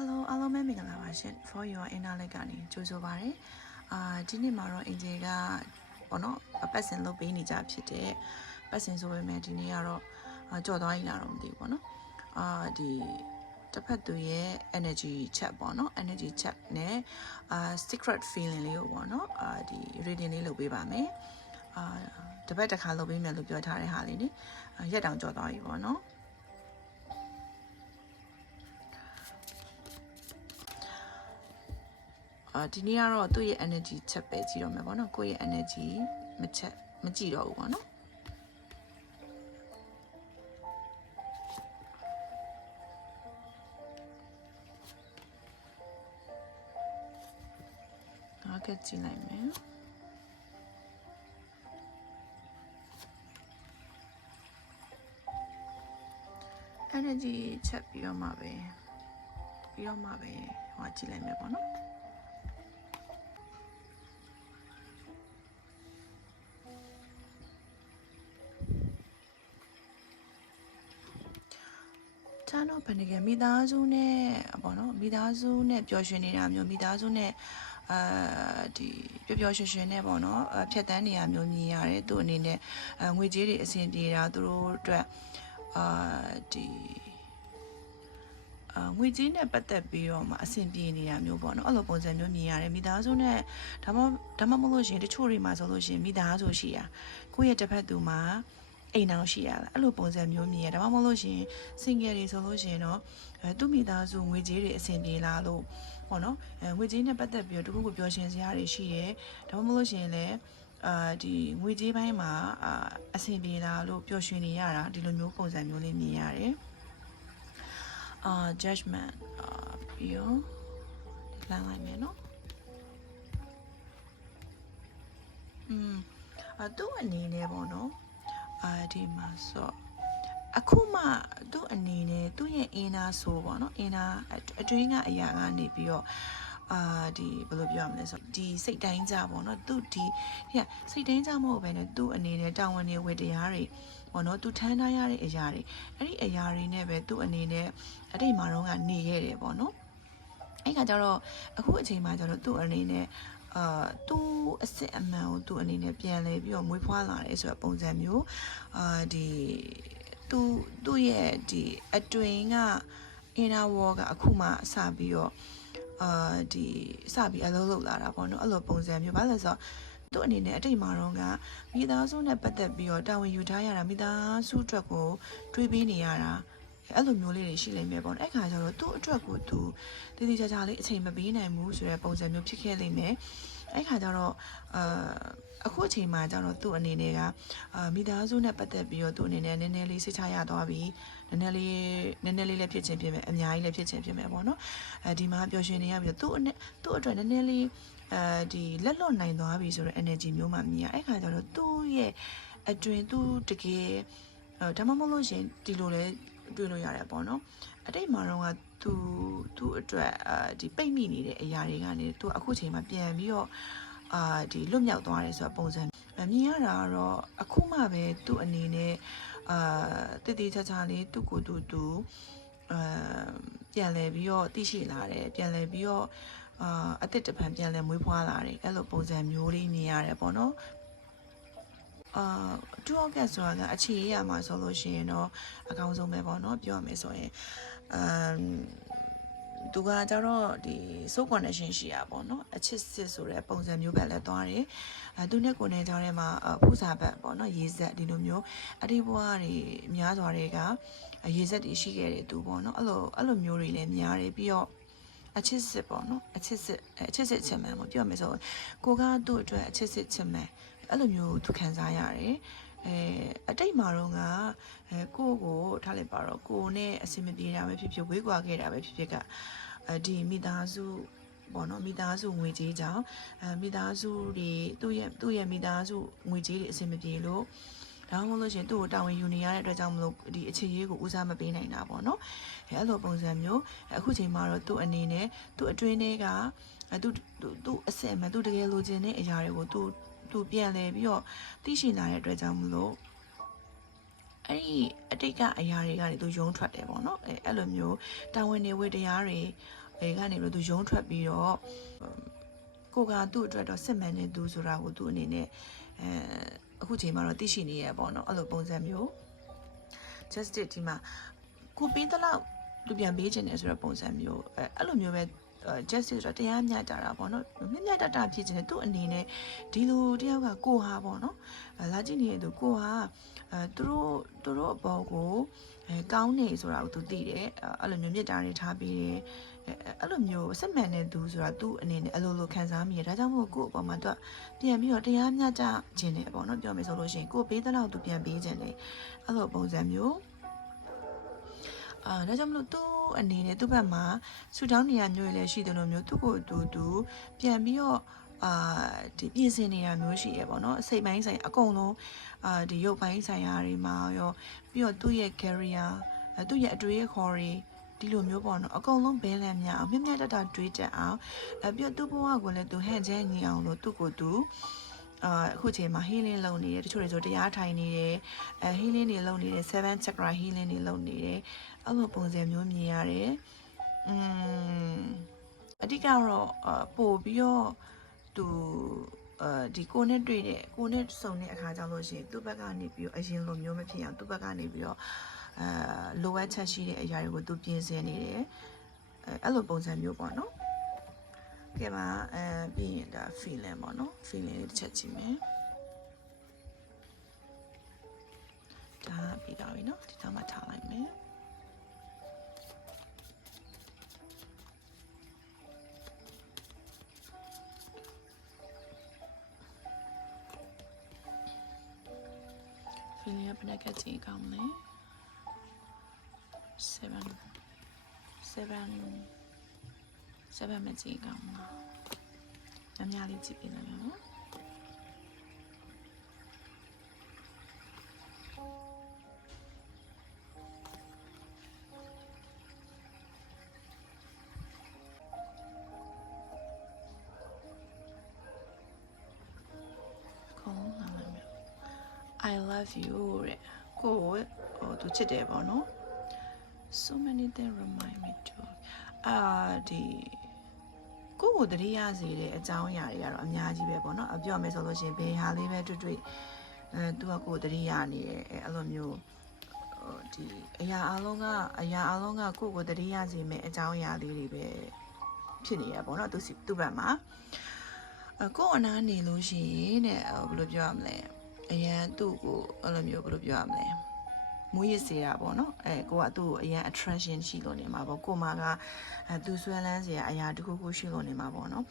Hello အားလုံးပဲမင်္ဂလာပါရှင် For your inner light ကနေကြိုဆိုပါရစေဒီနေ့မှာတော့အင်ဂျီကပေါ့နော်ပတ်စင်လုပ်ပေးနေကြဖြစ်တဲ့ပတ်စင်ဆိုပေမဲ့ဒီနေ့ကတော့ကြော်သွားရင်လာတော့မသိဘူးပေါ့နော်ဒီတစ်ဖက်သူရဲ့ energy check ပေါ့နော် energy check နဲ့secret feeling လေးကိုပေါ့နော်ဒီ reading လေးလုပ်ပေးပါမယ်တစ်ပတ်တစ်ခါလုပ်ပေးမယ်လို့ပြောထားတဲ့ဟာလေးနိရက်တောင်ကြော်သွားပြီပေါ့နော်ဒီနေ့ကတော့သူ့ရဲ့ energy ချက်ပဲကြည့်တော့မယ်ပေါ့နော်ကိုယ့်ရဲ့ energy မကြည့်တော့ဘူးပေါ့နော်ဟုတ်ကဲ့ကြည့်လိုက်မယ် energy ချက်ပြီးတော့မှပဲဟောကြည့်လိုက်မယ်ပေါ့နော်တော့ဘယ်နေကမိသားစုနဲ့ပေါ့နော်မိသားစုနဲ့ပျော်ရွှင်နေတာမျိုးမိသားစုနဲ့ဒီပျော်ရွှင်နဲ့ပေါ့နော်ဖြတ်တန်းနေရမျိုးမြင်ရတယ်သူ့အနေနဲ့ငွေကြေးတွေအဆင်ပြေတာသူတို့အတွက်ဒီငွေကြေးနဲ့ပတ်သက်ပြီးတော့မှအဆင်ပြေနေတာမျိုးပေါ့နော်အဲ့လိုပုံစံမျိုးမြင်ရတယ်မိသားစုနဲ့ဒါမှမဟုတ်ရှင်တချို့တွေမှာဆိုလို့ရှင်မိသားစုရှိရကိုယ့်ရဲ့တစ်ဖက်သူမှာအိမ်အောင်ရှိရလားအဲ့လိုပုံစံမျိုးမြင်ရဒါမှမဟုတ်လို့ရှင် single တွေဆိုလို့ရှင်တော့သူ့မိသားစုငွေကြေးတွေအဆင်ပြေလာလို့ပေါ့နော်ငွေကြေးနဲ့ပတ်သက်ပြီးတော့တခုခုပျော်ရွှင်စရာတွေရှိတယ်ဒါမှမဟုတ်လို့ရှင်လည်းဒီငွေကြေးပိုင်းမှာအဆင်ပြေလာလို့ပျော်ရွှင်နေရတာဒီလိုမျိုးပုံစံမျိုးလေးမြင်ရတယ်judgment ပြီးတော့လမ်းလိုက်မယ်နော်သူ့အနေနဲ့ပေါ့နော်ဒီမှာဆိုအခုမှသူ့အနေနဲ့သူ့ရဲ့အင်နာဆိုပေါ့နော်အင်နာအတွင်းကအရာကနေပြီးတော့ဒီဘယ်လိုပြောရမလဲဆိုဒီစိတ်တိုင်းကြပေါ့နော်သူဒီစိတ်တိုင်းကြမဟုတ်ပဲနဲ့သူ့အနေနဲ့တာဝန်တွေဝတ္တရားတွေပေါ့နော်သူထမ်းထားရတဲ့အရာတွေအဲ့ဒီအရာတွေနဲ့ပဲသူ့အနေနဲ့အတိတ်မှာတော့ကနေခဲ့တယ်ပေါ့နော်အဲ့ခါကျတော့အခုအချိန်မှာကျတော့သူ့အနေနဲ့သူအစစ်အမှန်ကိုသူ့အနေနဲ့ပြန်လဲပြီးတော့မွေးဖွားလာတယ်ဆိုတဲ့ပုံစံမျိုးဒီသူ့ရဲ့ဒီအတွင်းက inner wall ကအခုမှစပြီးတော့ဒီစပြီးအလုပ်လုပ်လာတာပေါ့နော်အဲ့လိုပုံစံမျိုးဘာလဲဆိုတော့သူ့အနေနဲ့အတိတ်မှာတော့ကမိသားစုနဲ့ပတ်သက်ပြီးတော့တာဝန်ယူထားရတာမိသားစုအတွက်ကိုတွေးပေးနေရတာအဲ့လိုမျိုးလေးတွေရှိလိမ့်မယ်ပေါ့အဲ့ခါကျတော့သူ့အတွက်ကိုသူတည်တည်ချာချာလေးအချိန်မပေးနိုင်ဘူးဆိုတဲ့ပုံစံမျိုးဖြစ်ခဲ့လိမ့်မယ်အဲ့ခါကျတော့အခုအချိန်မှာကျတော့သူ့အနေနဲ့ကမိသားစုနဲ့ပတ်သက်ပြီးတော့သူ့အနေနဲ့နည်းနည်းလေးစိတ်ချရသွားပြီနည်းနည်းလေးလည်းဖြစ်ချင်းဖြစ်မယ်အများကြီးလည်းဖြစ်ချင်းဖြစ်မယ်ပေါ့နော်ဒီမှာပျော်ရွှင်နေရပြီးတော့သူ့အတွက်နည်းနည်းလေးဒီလက်လွတ်နိုင်သွားပြီဆိုတော့ energy မျိုးမှမြင်ရအဲ့ခါကျတော့သူ့ရဲ့အတွင်သူတကယ်ဒါမှမဟုတ်လို့ရှင်ဒီလိုလဲတွေ့လို့ရတယ်ပေါ့နော်အတိတ်မှာတော့ကသူ့အတွက်ဒီပိတ်မိနေတဲ့အရာတွေကနေသူအခုချိန်မှာပြန်ပြီးတော့ဒီလွတ်မြောက်သွားတယ်ဆိုတော့ပုံစံမြင်ရတာကတော့အခုမှပဲသူ့အနေနဲ့တည်တည်ချာချာလေးသူ့ကိုသူပြန်လဲပြီးတော့သိရှိလာတယ်ပြန်လဲပြီးတော့အစ်စ်တပံပြန်လဲမွေးဖွားလာတယ်အဲ့လိုပုံစံမျိုးလေးမြင်ရတယ်ပေါ့နော်2 August ဆိုတာကအခြေရမှာဆိုလို့ရှိရင်တော့အကောင်းဆုံးပဲပေါ့နော်ပြောရမယ်ဆိုရင်သူကကြတော့ဒီ soul connection ရှိရပေါ့နော်အချစ်စစ်ဆိုတဲ့ပုံစံမျိုးပဲလဲသွားတယ်သူနဲ့ကိုယ်နဲ့ကြားထဲမှာဖူးစာဘက်ပေါ့နော်ရေစက်ဒီလိုမျိုးအတိဘွားတွေများစွာတွေကရေစက်တွေရှိခဲ့တယ်သူပေါ့နော်အဲ့လိုမျိုးတွေလည်းများတယ်ပြီးတော့အချစ်စစ်ပေါ့နော်အချစ်စစ်ချင်မှန်ပေါ့ပြောမယ်ဆိုကိုကသူ့အတွက်အချစ်စစ်ချင်မှန်အဲ့လိုမျိုးသူခံစားရတယ်အတိတ်မှာတော့ကကိုထားလိုက်ပါတော့ကိုနဲ့အဆင်မပြေတာပဲဖြစ်ဖြစ်ဝေးကွာခဲ့တာပဲဖြစ်ဖြစ်ကဒီမိသားစုပေါ့နော်မိသားစုငွေကြေးကြောင့်မိသားစုတွေသူ့ရဲ့မိသားစုငွေကြေးတွေအဆင်မပြေလို့ဒါမှမဟုတ်လို့ရှင်သူ့ကိုတာဝန်ယူနေရတဲ့အတွက်ကြောင့်မလို့ဒီအခြေရေးကိုဦးစားမပေးနိုင်တာပေါ့နော်အဲ့လိုပုံစံမျိုးအခုချိန်မှာတော့သူ့အနေနဲ့သူ့အတွင်းထဲကသူ့အစစ်အမှန်သူတကယ်လိုချင်တဲ့အရာတွေကိုသူပြန်လဲပြီးတော့သိရှိလာတဲ့အတွက်ကြောင့်မလို့အဲ့ဒီအတိတ်ကအရာတွေကနေသူယုံထွက်တယ်ပေါ့နော်အဲ့လိုမျိုးတာဝန်တွေဝေတရားတွေ အေကနေပြီးတော့သူယုံထွက်ပြီးတော့ကိုကသူ့အတွက်တော့စစ်မှန်တဲ့သူဆိုတာကိုသူ့အနေနဲ့အခုချိန်မှာတော့သိရှိနေရပေါ့နော်အဲ့လိုပုံစံမျိုး justice ဒီမှာကိုပေးတဲ့လောက်သူပြန်ပေးခြင်းနဲ့ဆိုတော့ပုံစံမျိုးအဲ့လိုမျိုးပဲjustice ဆိုတော့တရားမျှတတာပေါ့နော်မျှတတာဖြစ်ခြင်းနဲ့သူ့အနေနဲ့ဒီလိုတယောက်ကကိုဟာပေါ့နော်လာကြည့်နေတဲ့သူကိုဟာသူတို့အပေါ်ကိုကောင်းနေဆိုတာကိုသူသိတယ်အဲ့လိုမျိုးမြစ်တာတွေထားပြီးတယ်အဲ့လိုမျိုးစစ်မှန်တဲ့သူဆိုတာသူ့အနေနဲ့အလိုလိုခံစားမိရဒါကြောင့်မို့ကို့အပေါ်မှာသူပြန်ပြီးတော့တရားမျှတခြင်းနဲ့ပေါ့နော်ပြောမယ်ဆိုလို့ရှိရင်ကိုပေးတဲ့လောက်သူပြန်ပေးခြင်းနဲ့အဲ့လိုပုံစံမျိုးဒါကြောင့်မလို့သူ့အနေနဲ့သူ့ဘက်မှာဆူတောင်းနေရမျိုးလည်းရှိတယ်လို့မျိုးသူ့ကိုသူပြန်ပြီးတော့ဒီပြင်ဆင်နေတာမျိုးရှိရပေါ့နော်အစိတ်ပိုင်းဆိုင်အကုန်လုံးဒီရုပ်ပိုင်းဆိုင်ရာတွေမှာရောပြီးတော့သူ့ရဲ့ career သူ့ရဲ့အတွေ့အခေါ်တွေဒီလိုမျိုးပေါ့နော်အကုန်လုံး balance များအောင်မြတ်တတတွေးတက်အောင်ပြီးတော့သူ့ဘဝကိုလည်းသူဟန်ချမ်းညီအောင်လို့သူ့ကိုသူအခုချိန်မှာ healing လုပ်နေတယ်တချို့တွေဆိုတရားထိုင်နေတယ်healing တွေလုပ်နေတယ်7 chakra healing တွေလုပ်နေတယ်အဲ့လိုပုံစံမျိုးမြင်ရတယ်အဓိကတော့ပို့ပြီးတော့သူဒီကိုနဲ့တွေ့တဲ့ကိုနဲ့စုံတဲ့အခါကြောင့်လို့ရှိရင်သူ့ဘက်ကနေပြီးတော့အရင်လိုမျိုးမဖြစ်အောင်သူ့ဘက်ကနေပြီးတော့လိုအပ်ချက်ရှိတဲ့အရာတွေကိုသူပြင်ဆင်နေတယ်အဲ့လိုပုံစံမျိုးပေါ့နော်ကဲပါပြီးရင်ဒါ feeling ပေါ့နော် feeling လေးတစ်ချက်ကြည့်မယ်ဒါပြီးတော့ပြီနော်ဒီတော့မှထားလိုက်မယ်feeling ဘယ်နဲ့ကကြည့်ကောင်းလဲ7မကြည့်ကောင်းလားများလေးကြည့်ပြလိုက်မယ်နော်I love you တဲ့ကိုသူချစ်တယ်ပေါ့နော် so many things remind me to ဒီကိုတတိယစေတဲ့အကြောင်းအရာတွေကတော့အများကြီးပဲပေါ့နော်ပြောမယ်ဆိုလို့ရှိရင်ဘယ်ဟာလေးပဲတွေ့သူကကိုတတိယနေတယ်အဲ့လိုမျိုးဒီအရာအလုံးကကိုတတိယစေမဲ့အကြောင်းအရာလေးတွေပဲဖြစ်နေရပေါ့နော်သူ့ဘက်မှာကိုအနာနေလို့ရှိရင်တဲ့ဘယ်လိုပြောရမလဲအရန်သူ့ကိုအဲ့လိုမျိုးဘယ်လိုပြောရမလဲမွေးရစေတာပေါ့နော်ကိုကသူ့ကိုအရန် attraction ရှိလို့နေမှာပေါ့ကိုမကသူဆွဲလန်းစရာအရာတခုခုရှိလို့နေမှာပေါ့နော်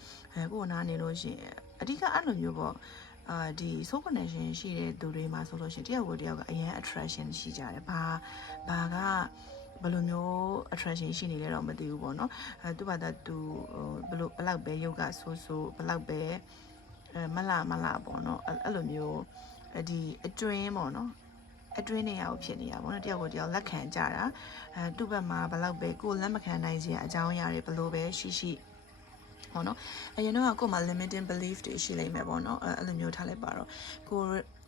ကိုနားနေလို့ရှိရင်အဓိကအဲ့လိုမျိုးပေါ့ဒီ soul connection ရှိတဲ့သူတွေမှာဆိုလို့ရှိရင်တယောက်ကိုတယောက်ကအရန် attraction ရှိကြတယ်ဘာကဘယ်လိုမျိုး attraction ရှိနေလဲတော့မသိဘူးပေါ့နော်သူ့ဘာသာသူဘလောက်ပဲယုတ်ကဆိုးဘလောက်ပဲမလာပေါ့နော်အဲ့လိုမျိုးဒီအတွင်းပေါ့နော်အတွင်းနေရအောင်ဖြစ်နေရပါတော့တယောက်ကိုတယောက်လက်ခံကြတာသူ့ဘက်မှာဘယ်လောက်ပဲကိုလက်မခံနိုင်စရာအကြောင်းအရာတွေဘယ်လိုပဲရှိပေါ့နော်အရင်တော့ကိုယ်မှာ limiting belief တွေရှိလိမ့်မယ်ပေါ့နော်အဲ့လိုမျိုးထားလိုက်ပါတော့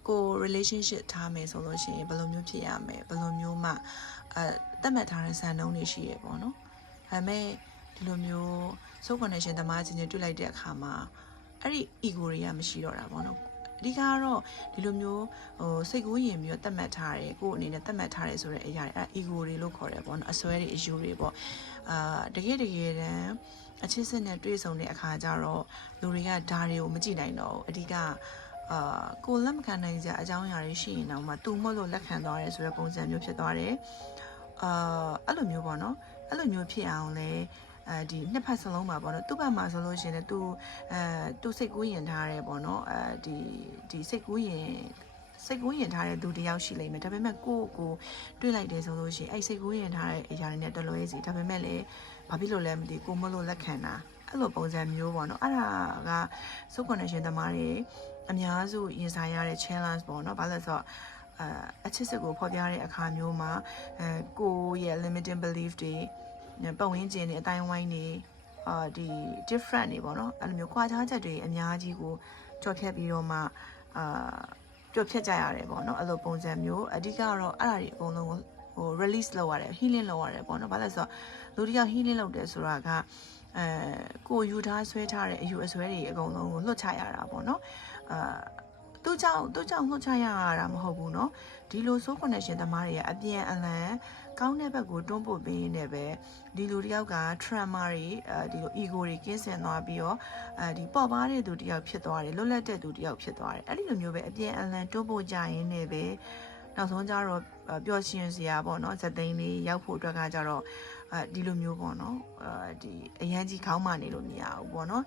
ကို relationship ထားမယ်ဆိုလို့ရှိရင်ဘယ်လိုမျိုးဖြစ်ရမယ်ဘယ်လိုမျိုးမှသတ်မှတ်ထားတဲ့စံနှုန်းတွေရှိရပေါ့နော်ဒါပေမဲ့ဒီလိုမျိုး soul connection သမားချင်းတွေ့လိုက်တဲ့အခါမှာအဲ့ဒီ ego တွေကမရှိတော့တာပေါ့နော်အဓိကကတော့ဒီလိုမျိုးစိတ်ကူးရင်ပြီးတော့တတ်မှတ်ထားတယ်ကိုယ်အနေနဲ့တတ်မှတ်ထားတယ်ဆိုတဲ့အရာတွေ ego တွေလို့ခေါ်တယ်ပေါ့နော်အစွဲတွေအယူတွေပေါ့တကယ်တမ်းအချစ်စစ်နဲ့တွေ့ဆုံတဲ့အခါကျတော့လူတွေကဒါတွေကိုမကြည့်နိုင်တော့ဘူးအဓိကကိုလက်မခံနိုင်ကြအကြောင်းအရာတွေရှိရင်တော့မှသူမို့လို့လက်ခံသွားတယ်ဆိုတဲ့ပုံစံမျိုးဖြစ်သွားတယ်အဲ့လိုမျိုးပေါ့နော်အဲ့လိုမျိုးဖြစ်အောင်လဲဒီနှစ်ဖက်စလုံးမှာပေါ့နော်သူ့ဘက်မှာဆိုလို့ရှိရင်လည်းသူစိတ်ကူးရင်ထားတယ်ပေါ့နော်ဒီစိတ်ကူးရင်ထားတဲ့သူတယောက်ရှိလိမ့်မယ်ဒါပေမဲ့ကိုတွေးလိုက်တယ်ဆိုလို့ရှိရင်အဲ့စိတ်ကူးရင်ထားတဲ့အရာတွေနဲ့တလွဲစီဒါပေမဲ့လည်းဘာဖြစ်လို့လဲမသိကိုမလို့လက်ခံတာအဲ့လိုပုံစံမျိုးပေါ့နော်အဲ့ဒါက soul connection သမားတွေအများစုရင်ဆိုင်ရတဲ့ challenge ပေါ့နော်ဘာလို့လဲဆိုတော့အချစ်စစ်ကိုဖော်ပြတဲ့အခါမျိုးမှာကိုရဲ့ limiting belief တွေပတ်ဝန်းကျင်တွေအတိုင်းဝိုင်းတွေဒီ different တွေပေါ့နော်အဲ့လိုမျိုးခွာခြားချက်တွေအများကြီးကိုကြော်ဖြတ်ပြီးတော့မှပျော်ဖြတ်ကြရတယ်ပေါ့နော်အဲ့လိုပုံစံမျိုးအဓိကတော့အဲ့ဒါတွေအကုန်လုံးကို release လုပ်ရတယ် healing လုပ်ရတယ်ပေါ့နော်ဘာလဲဆိုတော့လူတယောက် healing လုပ်တယ်ဆိုတာကကိုယူထားဆွဲထားတဲ့အယူအဆွဲတွေအကုန်လုံးကိုလွတ်ချရတာပေါ့နော်သူ့ကြောင့်လွတ်ချရတာမဟုတ်ဘူးเนาะဒီလို soul connection သမားတွေကအပြန်အလှန်ကောင်းတဲ့ဘက်ကိုတွန်းပို့ပေးနေပဲဒီလူတယောက်က trauma တွေဒီလို ego တွေကင်းစင်သွားပြီးတော့ဒီပေါ်ပါတဲ့သူတယောက်ဖြစ်သွားတယ်လွတ်လပ်တဲ့သူတယောက်ဖြစ်သွားတယ်အဲ့ဒီလိုမျိုးပဲအပြန်အလှန်တွန်းပို့ကြရင်းနဲ့ပဲနောက်ဆုံးကျတော့ပျော်ရွှင်စရာပေါ့เนาะဇက်သိန်းလေးရောက်ဖို့အတွက်ကကြတော့ဒီလိုမျိုးပေါ့เนาะဒီအရန်ကြီးခေါင်းမာနေလို့မရဘူးပေါ့เนาะ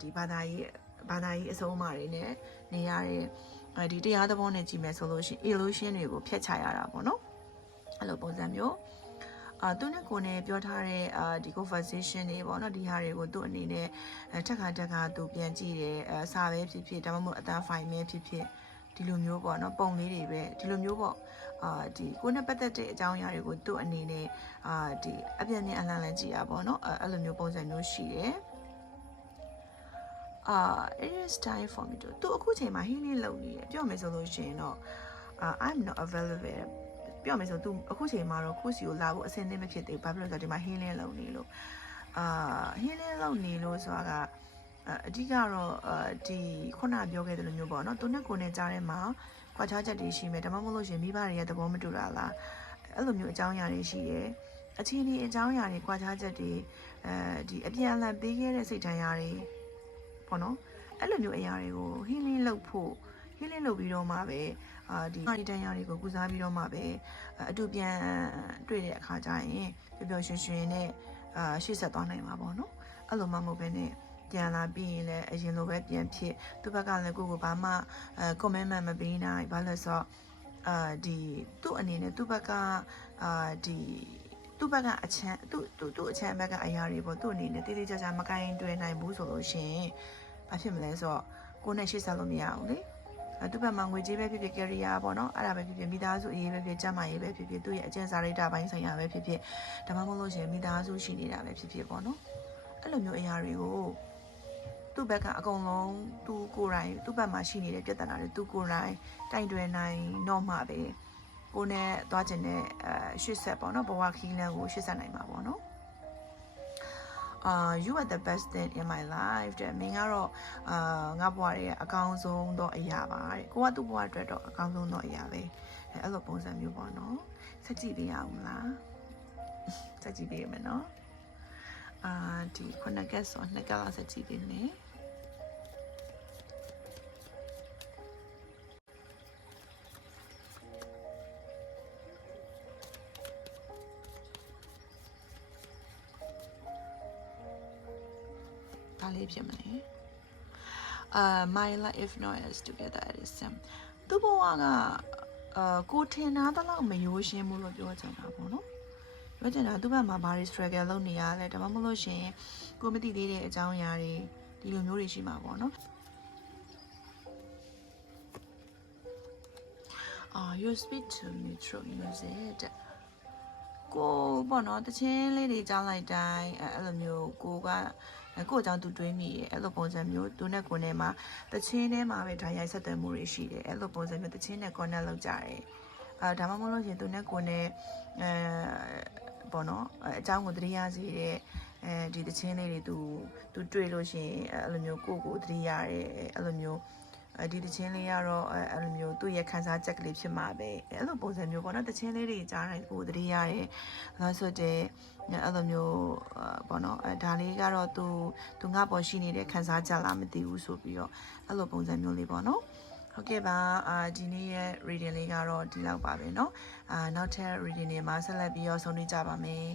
ဒီဘာသာရေးအစုံအမတွေနဲ့နေရတဲ့ဒီတရားသဘောနဲ့ကြည့်မယ်ဆိုလို့ရှိရင် illusion တွေကိုဖျက်ချရတာပေါ့နော်အဲ့လိုပုံစံမျိုးသူနဲ့ကိုယ်နဲ့ပြောထားတဲ့ဒီ conversation တွေပေါ့နော်ဒီဟာတွေကိုသူ့အနေနဲ့ထက်ခါသူပြန်ကြည့်တယ်စာပဲဖြစ်ဖြစ်ဒါမှမဟုတ်အသား file ပဲဖြစ်ဖြစ်ဒီလိုမျိုးပေါ့နော်ပုံလေးတွေပဲဒီလိုမျိုးပေါ့ဒီကိုယ်နဲ့ပတ်သက်တဲ့အကြောင်းအရာတွေကိုသူ့အနေနဲ့ဒီအပြန်အလှန်ကြည့်ရပါတော့အဲ့လိုမျိုးပုံစံမျိုးရှိတယ်it is time for me to သူအခုချိန်မှာ healing လုပ်နေတယ်ပြောမယ်ဆိုလို့ရှိရင်တော့I'm not available ပြောမယ်ဆိုသူအခုချိန်မှာတော့ကိုယ့်စီကိုလာဖို့အဆင်သင့်မဖြစ်သေးဘူးဘာဖြစ်လို့လဲဆိုတော့ဒီမှာ healing လုပ်နေလို့healing လုပ်နေလို့ဆိုတာကအဓိကတော့ဒီခုနပြောခဲ့တဲ့လိုမျိုးပေါ့နော်သူနဲ့ကိုယ်နဲ့ကြားထဲမှာကွာခြားချက်တွေရှိမယ်ဒါမှမဟုတ်လို့ရှိရင်မိဘတွေရဲ့သဘောမတူတာလားအဲ့လိုမျိုးအကြောင်းအရာတွေရှိတယ်အခြေအနေအကြောင်းအရာတွေကွာခြားချက်တွေဒီအပြန်အလှန်ပေးခဲ့တဲ့စိတ်ဓာတ်ရာတွေပေါ့နော်အဲ့လိုမျိုးအရာတွေကို healing လုပ်ပြီးတော့မှပဲဒီတန်ရာတွေကိုကုစားပြီးတော့မှပဲအတူပြန်တွေ့တဲ့အခါကျရင်ပျော်ရွှင်နဲ့ရှေ့ဆက်သွားနိုင်မှာပေါ့နော်အဲ့လိုမှမဟုတ်ဘဲနဲ့ပြန်လာပြီးရင်လည်းအရင်လိုပဲပြန်ဖြစ်သူ့ဘက်ကလည်းကိုဘာမှcommitment မပေးနိုင်ဘာလို့ဆိုတော့ဒီသူ့အနေနဲ့သူ့ဘက်ကဒီသူ့ဘက်ကအချမ်းသူ့အချမ်းဘက်ကအရာတွေပေါ့သူ့အနေနဲ့တိတိကျကျမကိုင်းတွေ့နိုင်ဘူးဆိုလို့ရှင်ဘာဖြစ်မလဲဆိုတော့ကိုနဲ့ရှေ့ဆက်လို့မရဘူးလေသူ့ဘက်မှာငွေကြေးပဲဖြစ်ဖြစ် career ပေါ့နော်အဲ့ဒါပဲဖြစ်ဖြစ်မိသားစုအရေးပဲဖြစ်ကျန်းမာရေးပဲဖြစ်ဖြစ်သူ့ရဲ့အကျဉ်းစာရိတ္တပိုင်းဆိုင်ရာပဲဖြစ်ဖြစ်ဒါမှမဟုတ်လို့ရှင်မိသားစုရှိနေတာပဲဖြစ်ဖြစ်ပေါ့နော်အဲ့လိုမျိုးအရာတွေကိုသူ့ဘက်ကအကုန်လုံးသူကိုယ်တိုင်သူ့ဘက်မှာရှိနေတဲ့ပြဿနာတွေသူကိုယ်တိုင်တိုင်တွယ်နိုင်တော့မှပဲကိုနဲ့သွားခြင်းနဲ့ရှေ့ဆက်ပေါ့နော်ဘဝခီးလန်းကိုရှေ့ဆက်နိုင်မှာပေါ့နော်you are the best thing in my life တဲ့မင်းကတော့ငါဘဝရဲ့အကောင်းဆုံးသောအရာပါတဲ့ကိုကသူ့ဘဝအတွက်တော့အကောင်းဆုံးသောအရာပဲအဲ့လိုပုံစံမျိုးပေါ့နော်ဆက်ကြည့်ပေးရအောင်လားဆက်ကြည့်ပေးရမယ်နော်ဒီခုနကဆိုနှစ်ကလာဆက်ကြည့်ပေးမယ်လေးဖြစ်မလဲmy life if not is together at the same သူ့ဘဝကကိုထင်သားတော့မရိုးရှင်းဘူးလို့ပြောချင်တာပေါ့နော်ပြောချင်တာသူ့ဘက်မှာဘာတွေ struggle လုပ်နေရလဲဒါမှမဟုတ်လို့ရှင်ကိုမသိသေးတဲ့အကြောင်းအရာတွေဒီလိုမျိုးတွေရှိမှာပေါ့နော်you speak to me through music ကိုပေါ့နော်တချင်းလေးတွေကြားလိုက်တိုင်းအဲ့လိုမျိုးကိုအကြောင်းသူတွေးမိရဲ့အဲ့လိုပုံစံမျိုးသူနဲ့ကိုနဲ့မှာတချင်းထဲမှာပဲဓာတ်ရိုက်ဆက်သွယ်မှုတွေရှိတယ်အဲ့လိုပုံစံမျိုးတချင်းနဲ့ connect လုပ်ကြတယ်ဒါမှမဟုတ်လို့ရှင်သူနဲ့ကိုနဲ့ပေါ့နော်အကြောင်းကိုသတိရစေတဲ့ဒီတချင်းလေးတွေသူတွေ့လို့ရှင်အဲ့လိုမျိုးကိုသတိရတဲ့အဲ့လိုမျိုးဒီတချင်းလေးကတော့အဲ့လိုမျိုးသူ့ရဲ့ခန်းစားချက်ကလေးဖြစ်မှာပဲအဲ့လိုပုံစံမျိုးပေါ့နော်တချင်းလေးတွေကြားတိုင်းကိုသတိရတယ်လို့ဆိုတဲ့အဲ့လိုမျိုးပေါ့နော်ဒါလေးကတော့သူငါပေါ်ရှိနေတဲ့ခန်းစားချက်လားမသိဘူးဆိုပြီးတော့အဲ့လိုပုံစံမျိုးလေးပေါ့နော်ဟုတ်ကဲ့ပါဒီနေ့ရဲ့ reading လေးကတော့ဒီလောက်ပါပဲเนาะနောက်ထပ် reading တွေမှာဆက်လက်ပြီးတော့ဆုံးဖြတ်ကြပါမယ်